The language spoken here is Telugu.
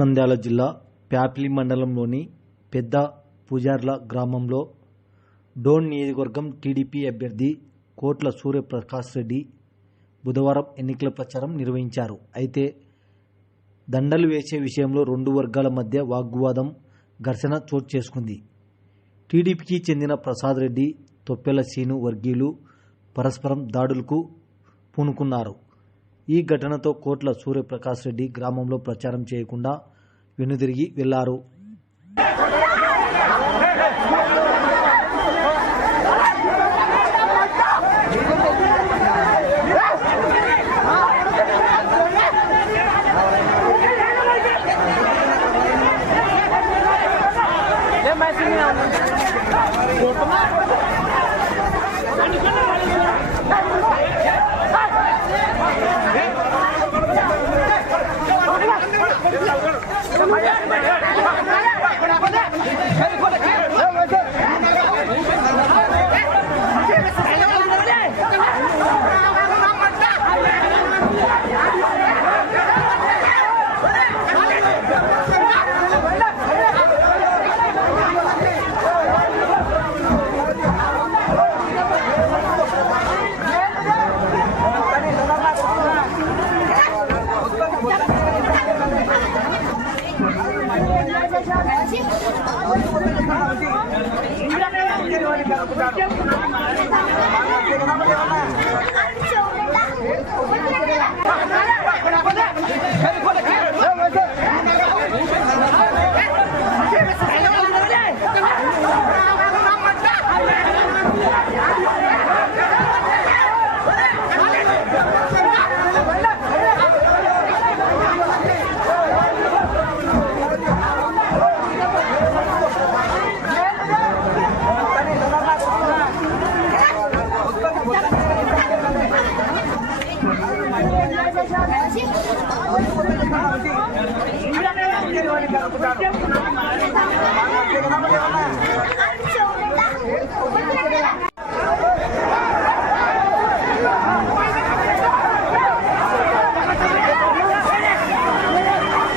నంద్యాల జిల్లా ప్యాపిలి మండలంలోని పెద్ద పూజార్ల గ్రామంలో డోన్ నియోజకవర్గం టీడీపీ అభ్యర్థి కోట్ల సూర్యప్రకాష్ రెడ్డి బుధవారం ఎన్నికల ప్రచారం నిర్వహించారు. అయితే దండలు వేసే విషయంలో రెండు వర్గాల మధ్య వాగ్వాదం ఘర్షణ చోటు చేసుకుంది. టీడీపీకి చెందిన ప్రసాద్ రెడ్డి తొప్పెల సీను వర్గీయులు పరస్పరం దాడులకు పూనుకున్నారు. ఈ ఘటనతో కోట్ల సూర్యప్రకాష్ రెడ్డి గ్రామంలో ప్రచారం చేయకుండా వెనుదిరిగి వెళ్ళారు. కాబట్టి